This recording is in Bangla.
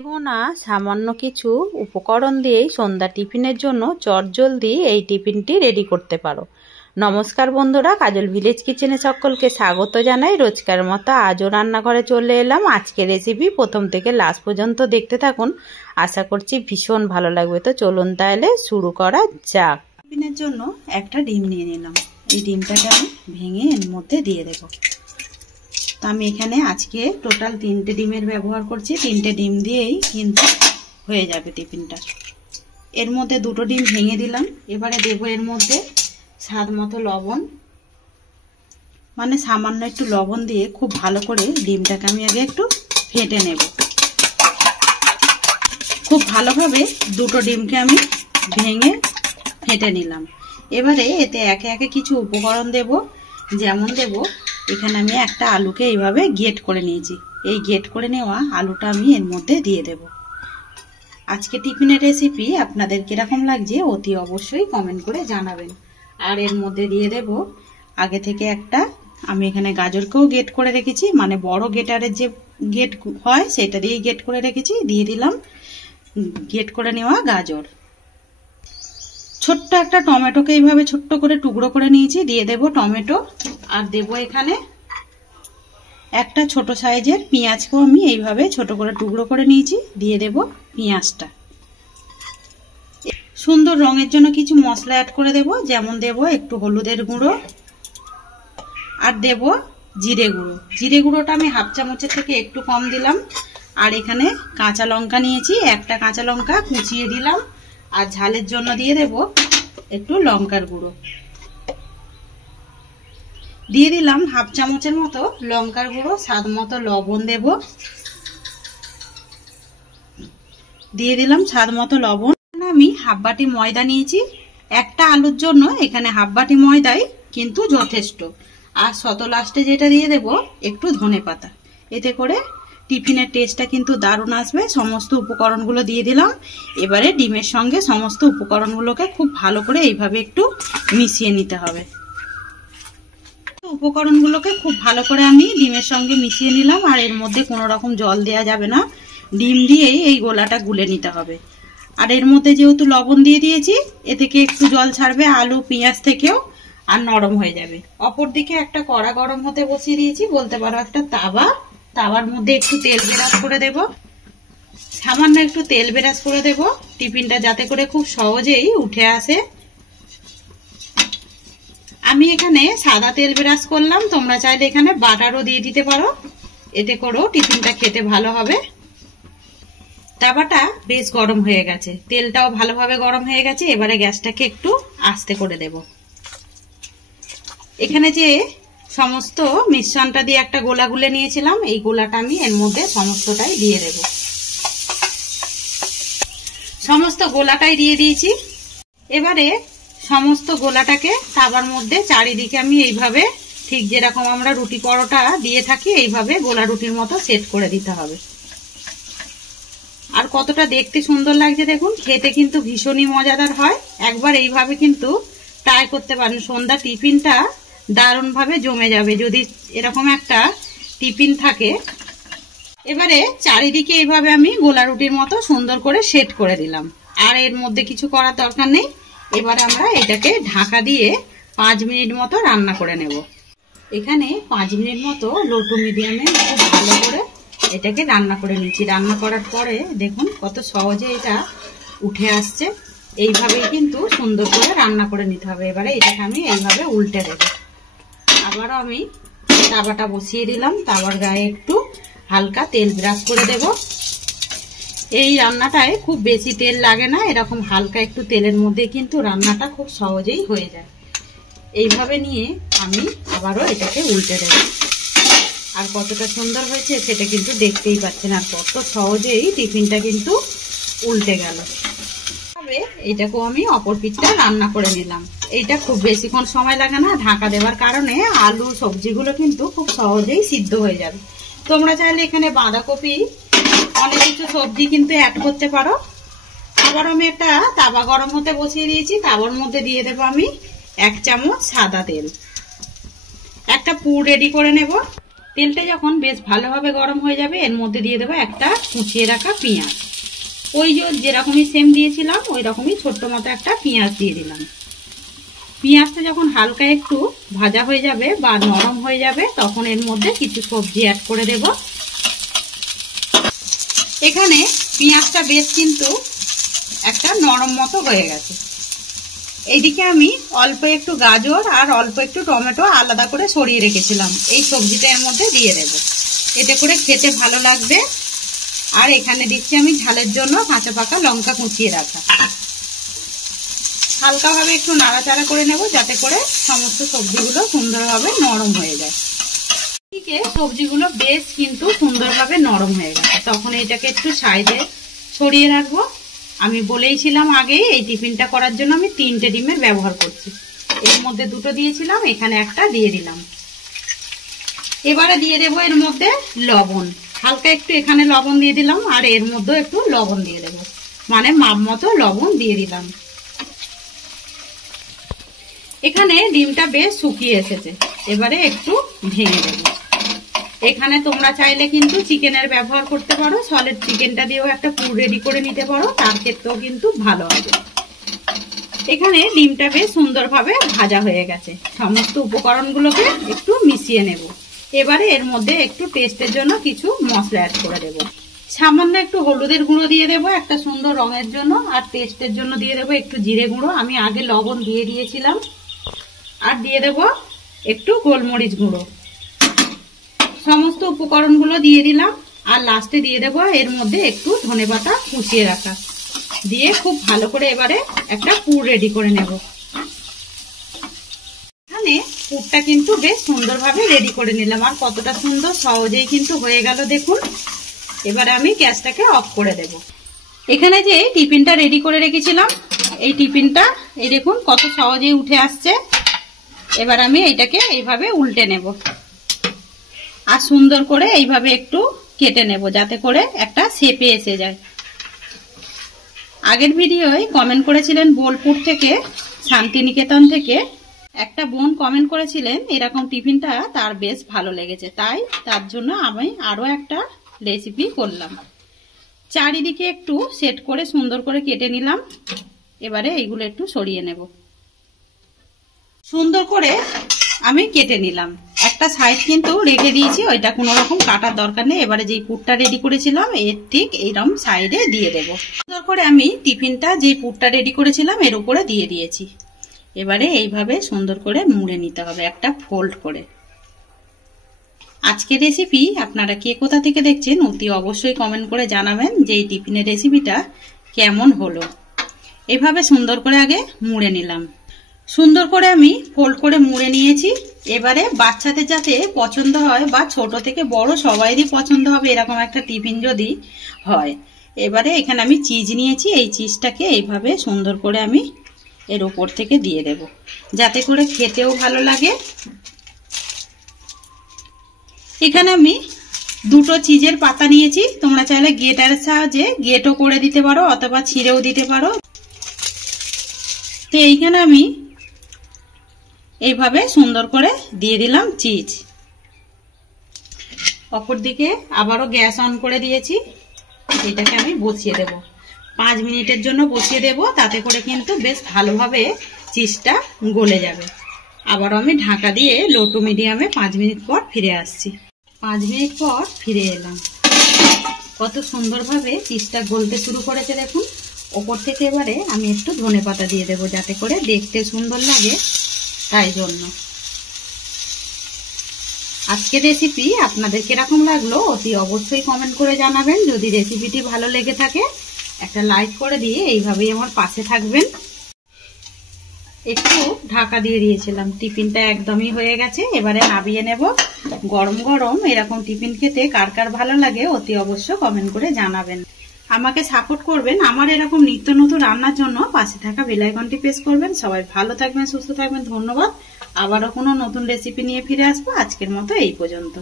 না সামান্য কিছু উপকরণ দিয়েই সন্ধ্যা টিফিনের জন্য চটজলদি এই টিফিনটি রেডি করতে পারো। নমস্কার বন্ধুরা, কাজল ভিলেজ কিচেনে সকলকে স্বাগত জানাই। রোজকার মতো আজও রান্নাঘরে চলে এলাম। আজকের রেসিপি প্রথম থেকে লাস্ট পর্যন্ত দেখতে থাকুন, আশা করছি ভীষণ ভালো লাগবে। তো চলুন তাহলে শুরু করা যাক। টিফিনের জন্য একটা ডিম নিয়ে নিলাম। এই ডিমটাকে আমি ভেঙে এর মধ্যে দিয়ে দেবো। তো আমি এখানে আজকে টোটাল 3টে ডিমের ব্যবহার করছি। 3টে ডিম দিয়েই কিন্তু হয়ে যাবে টিফিনটা। এর মধ্যে 2টো ডিম ভেঙে দিলাম। এবারে দেবো এর মধ্যে স্বাদ মতো লবণ, মানে সামান্য একটু লবণ দিয়ে খুব ভালো করে ডিমটাকে আমি আগে একটু ফেটে নেব। খুব ভালোভাবে 2টো ডিমকে আমি ভেঙে ফেটে নিলাম। এবারে এতে একে একে কিছু উপকরণ দেব। যেমন দেব, এখানে আমি একটা আলুকে এইভাবে গ্রেট করে নিয়েছি। এই গ্রেট করে নেওয়া আলুটা আমি এর মধ্যে দিয়ে দেব। আজকে টিফিনের রেসিপি আপনাদের কিরকম লাগছে অতি অবশ্যই কমেন্ট করে জানাবেন। আর এর মধ্যে দিয়ে দেব আগে থেকে একটা, আমি এখানে গাজরকেও গ্রেট করে রেখেছি, মানে বড় গ্রেটারের যে গ্রেট হয় সেটা দিয়ে গ্রেট করে রেখেছি। দিয়ে দিলাম গ্রেট করে নেওয়া গাজর। ছোট্ট একটা টমেটোকে এইভাবে ছোট্ট করে টুকরো করে নিয়েছি, দিয়ে দেব টমেটো। আর দেব এখানে একটা ছোট সাইজের পেঁয়াজকেও আমি এইভাবে ছোট করে টুকরো করে নিয়েছি, দিয়ে দেব পেঁয়াজটা। সুন্দর রঙের জন্য কিছু মশলা অ্যাড করে দেব। যেমন দেব একটু হলুদের গুঁড়ো, আর দেব জিরে গুঁড়ো। জিরে গুঁড়োটা আমি হাফ চামচের থেকে একটু কম দিলাম। আর এখানে কাঁচা লঙ্কা নিয়েছি, একটা কাঁচা লঙ্কা কুচিয়ে দিলাম। আর ঝালের জন্য দিয়ে দেব একটু লঙ্কার গুঁড়ো। দিয়ে দিলাম হাফ চামচের মতো লঙ্কার গুঁড়ো। স্বাদ মতো লবণ দেব। দিয়ে দিলাম স্বাদ মতো লবণ। আমি হাফ বাটি ময়দা নিয়েছি। একটা আলুর জন্য এখানে হাফ বাটি ময়দাই কিন্তু যথেষ্ট। আর শত লাস্টে যেটা দিয়ে দেব একটু ধনেপাতা। এতে করে টিফিনের টেস্টটা কিন্তু দারুণ আসবে। সমস্ত উপকরণগুলো দিয়ে দিলাম। এবারে ডিমের সঙ্গে সমস্ত উপকরণগুলোকে খুব ভালো করে এইভাবে একটু মিশিয়ে নিতে হবে। উপকরণগুলোকে খুব ভালো করে আমি ডিমের সঙ্গে মিশিয়ে নিলাম। আর এর মধ্যে কোনো রকম জল দেওয়া যাবে না, ডিম দিয়েই এই গোলাটা গুলে নিতে হবে। আর এর মধ্যে যেহেতু লবণ দিয়ে দিয়েছি, এ থেকে একটু জল ছাড়বে আলু পেঁয়াজ থেকেও, আর নরম হয়ে যাবে। অপরদিকে একটা কড়া গরম হতে বসিয়ে দিয়েছি, বলতে পারো একটা তাওয়া। তাওয়ার মধ্যে একটু তেল ব্রাশ করে দেব। সামান্য একটু তেল ব্রাশ করে দেব টিফিনটা যাতে করে খুব সহজেই উঠে আসে। আমি এখানে সাদা তেল ব্রাশ করলাম, তোমরা চাইলে এখানে বাটারও দিয়ে দিতে পারো, এতে করেও টিফিনটা খেতে ভালো হবে। তাওয়াটা বেশ গরম হয়ে গেছে, তেলটাও ভালোভাবে গরম হয়ে গেছে। এবারে গ্যাসটাকে একটু আস্তে করে দেব। এখানে যে সমস্ত মিশ্রণটা দিয়ে একটা গোলা গুলে নিয়েছিলাম, এই গোলাটা আমি এর মধ্যে সমস্তটাই দিয়ে দেব। সমস্ত গোলাটাই দিয়ে দিয়েছি। এবারে সমস্ত গোলাটাকে তাওয়ার মধ্যে চারিদিকে আমি এইভাবে, ঠিক যেরকম আমরা রুটি পরোটা দিয়ে থাকি, এইভাবে গোলা রুটির মতো সেট করে দিতে হবে। আর কতটা দেখতে সুন্দর লাগছে দেখুন, খেতে কিন্তু ভীষণই মজাদার হয়। একবার এইভাবে কিন্তু ট্রাই করতে পারেন, সন্ধ্যা টিফিনটা দারুণ ভাবে জমে যাবে যদি এরকম একটা টিফিন থাকে। এবারে চারিদিকে এইভাবে আমি গোলা রুটির মতো সুন্দর করে সেট করে দিলাম। আর এর মধ্যে কিছু করার দরকার নেই। এবারে আমরা এটাকে ঢাকা দিয়ে 5 মিনিট মতো রান্না করে নেব। এখানে 5 মিনিট মতো লো টু মিডিয়ামে খুব ভালো করে এটাকে রান্না করে নিচ্ছি। রান্না করার পরে দেখুন কত সহজে এটা উঠে আসছে। এইভাবেই কিন্তু সুন্দর করে রান্না করে নিতে হবে। এবারে এটাকে আমি এইভাবে উল্টে দেব। আবারও আমি তাওয়াটা বসিয়ে দিলাম। তাওয়ার গায়ে একটু হালকা তেল ব্রাশ করে দেব। এই রান্নাটায় খুব বেশি তেল লাগে না, এরকম হালকা একটু তেলের মধ্যে কিন্তু রান্নাটা খুব সহজেই হয়ে যায়। এইভাবে নিয়ে আমি আবারও এটাকে উল্টে দেব। আর কতটা সুন্দর হয়েছে সেটা কিন্তু দেখতেই পাচ্ছেন। আর কত সহজেই টিফিনটা কিন্তু উল্টে গেল। এইটাকেও আমি অপর পিঠটা রান্না করে নিলাম। এইটা খুব বেশিক্ষণ সময় লাগে না, ঢাকা দেওয়ার কারণে আলু সবজিগুলো কিন্তু খুব সহজেই সিদ্ধ হয়ে যাবে। তোমরা চাইলে এখানে বাঁধাকপি অনেক কিছু সবজি কিন্তু অ্যাড করতে পারো। আবার আমি একটা তাওয়া গরম হতে বসিয়ে দিয়েছি। তাওয়ার মধ্যে দিয়ে দেবো আমি 1 চামচ সাদা তেল। একটা পুর রেডি করে নেব। তেলটা যখন বেশ ভালোভাবে গরম হয়ে যাবে এর মধ্যে দিয়ে দেবো একটা কুচিয়ে রাখা পেঁয়াজ। ওই যেরকমই সেম দিয়েছিলাম ওই রকমই ছোট্ট মতো একটা পেঁয়াজ দিয়ে দিলাম। পেঁয়াজটা যখন হালকা একটু ভাজা হয়ে যাবে বা নরম হয়ে যাবে তখন এর মধ্যে কিছু সবজি অ্যাড করে দেব। এখানে পেঁয়াজটা বেশ কিন্তু একটা নরম মতো হয়ে গেছে। এইদিকে আমি অল্প একটু গাজর আর অল্প একটু টমেটো আলাদা করে সরিয়ে রেখেছিলাম, এই সবজিটা এর মধ্যে দিয়ে দেব। এতে করে খেতে ভালো লাগবে। আর এখানে দিচ্ছি আমি ঝালের জন্য কাঁচা পাকা লঙ্কা কুচিয়ে রাখা। হালকাভাবে একটু নাড়াচাড়া করে নেব যাতে করে সমস্ত সবজিগুলো সুন্দরভাবে নরম হয়ে যায়। এদিকে সবজিগুলো বেশ কিন্তু সুন্দরভাবে নরম হয়ে গেছে, তখন এটাকে একটু সাইডে সরিয়ে রাখবো। আমি বলেইছিলাম আগে এই টিফিনটা করার জন্য আমি 3টে ডিমের ব্যবহার করছি। এর মধ্যে 2টো দিয়েছিলাম, এখানে একটা দিয়ে দিলাম। এবারে দিয়ে দেবো এর মধ্যে লবণ, হালকা একটু এখানে লবণ দিয়ে দিলাম আর এর মধ্যে একটু লবণ দিয়ে দেবো, মানে মাপ মতো লবণ দিয়ে দিলাম। এখানে ডিমটা বেশ শুকিয়ে এসেছে, এবারে একটু ভেঙে দেবো। এখানে তোমরা চাইলে কিন্তু চিকেনের ব্যবহার করতে পারো, সলিড চিকেনটা দিয়েও একটা পুর রেডি করে নিতে পারো, তার ক্ষেত্রেও কিন্তু ভালো হবে। এখানে ডিমটা বেশ সুন্দরভাবে ভাজা হয়ে গেছে। সমস্ত উপকরণগুলোকে একটু মিশিয়ে নেব। এবারে এর মধ্যে একটু টেস্টের জন্য কিছু মশলা অ্যাড করে দেব। সামান্য একটু হলুদের গুঁড়ো দিয়ে দেবো একটা সুন্দর রঙের জন্য, আর টেস্টের জন্য দিয়ে দেবো একটু জিরে গুঁড়ো, আমি আগে লবণ দিয়ে দিয়েছিলাম। আর দিয়ে দেবো একটু গোলমরিচ গুঁড়ো। সমস্ত উপকরণগুলো দিয়ে দিলাম আর লাস্টে দিয়ে দেবো এর মধ্যে একটু ধনেপাতা কুচিয়ে রাখা, দিয়ে খুব ভালো করে এবারে একটা পুর রেডি করে নেব। এখানে পুরটা কিন্তু বেশ সুন্দরভাবে রেডি করে নিলাম, আর কতটা সুন্দর সহজেই কিন্তু হয়ে গেল দেখুন। এবারে আমি গ্যাসটাকে অফ করে দেব। এখানে যে টিফিনটা রেডি করে রেখেছিলাম এই টিফিনটা এই দেখুন কত সহজেই উঠে আসছে। এবার আমি এইটাকে এইভাবে উল্টে নেব আর সুন্দর করে এইভাবে একটু কেটে নেব যাতে করে একটা শেপে এসে যায়। আগের ভিডিওয় কমেন্ট করেছিলেন বোলপুর থেকে, শান্তিনিকেতন থেকে একটা বোন কমেন্ট করেছিলেন এরকম টিফিনটা তার বেশ ভালো লেগেছে, তাই তার জন্য আমি আরো একটা রেসিপি করলাম। চারিদিকে একটু সেট করে সুন্দর করে কেটে নিলাম। এবারে এইগুলো একটু সরিয়ে নেব। সুন্দর করে আমি কেটে নিলাম, একটা সাইড কিন্তু রেখে দিয়েছি, ওইটা কোনো রকম কাটার দরকার নেই। এবারে যেই পুরটা রেডি করেছিলাম এর ঠিক এইরকম সাইডে দিয়ে দেব। সুন্দর করে আমি টিফিনটা যেই পুরটা রেডি করেছিলাম এর উপরে দিয়ে দিয়েছি। এবারে এইভাবে সুন্দর করে মুড়ে নিতে হবে একটা ফোল্ড করে। আজকের রেসিপি আপনারা কে কোথা থেকে দেখছেন অতি অবশ্যই কমেন্ট করে জানাবেন যে এই টিফিনের রেসিপিটা কেমন হলো। এইভাবে সুন্দর করে আগে মুড়ে নিলাম। সুন্দর করে আমি ফোল্ড করে মুড়ে নিয়েছি। এবারে বাচ্চাদের যাতে পছন্দ হয় বা ছোট থেকে বড় সবাইরই পছন্দ হবে এরকম একটা টিফিন যদি হয়। এবারে এখানে আমি চিজ নিয়েছি, এই চিজটাকে এইভাবে সুন্দর করে আমি এর উপর থেকে দিয়ে দেব যাতে করে খেতেও ভালো লাগে। এখানে আমি 2টো চিজের পাতা নিয়েছি, তোমরা চাইলে গ্রেটারের সাহায্যে গ্রেটও করে দিতে পারো অথবা ছিঁড়েও দিতে পারো। তো এইখানে আমি এইভাবে সুন্দর করে দিয়ে দিলাম চিজ। অপর দিকে আবারও গ্যাস অন করে দিয়েছি, এটাকে আমি বসিয়ে দেব। 5 মিনিটের জন্য বসিয়ে দেব, তাতে করে কিন্তু বেশ ভালোভাবে চিজটা গলে যাবে। আবারও আমি ঢাকা দিয়ে লো টু মিডিয়ামে 5 মিনিট পর ফিরে আসছি। 5 মিনিট পর ফিরে এলাম। কত সুন্দরভাবে চিজটা গলতে শুরু করেছে দেখুন। ওপর থেকে এবারে আমি একটু ধনেপাতা দিয়ে দেবো যাতে করে দেখতে সুন্দর লাগে, তাই জন্য। আজকের রেসিপি আপনাদের কিরকম লাগলো অতি অবশ্যই কমেন্ট করে জানাবেন। যদি রেসিপিটি ভালো লেগে থাকে একটা লাইক করে দিয়ে এইভাবেই আমার পাশে থাকবেন। একটু ঢাকা দিয়ে দিয়েছিলাম, টিফিনটা একদমই হয়ে গেছে। এবারে নামিয়ে নেব। গরম গরম এরকম টিফিন খেতে কার কার ভালো লাগে অতি অবশ্যই কমেন্ট করে জানাবেন। আমাকে সাপোর্ট করবেন আমার এরকম নিত্য নতুন রান্নার জন্য। পাশে থাকা বেল আইকনটি প্রেস করবেন। সবাই ভালো থাকবেন, সুস্থ থাকবেন। ধন্যবাদ। আবারও কোনো নতুন রেসিপি নিয়ে ফিরে আসবো। আজকের মতো এই পর্যন্ত।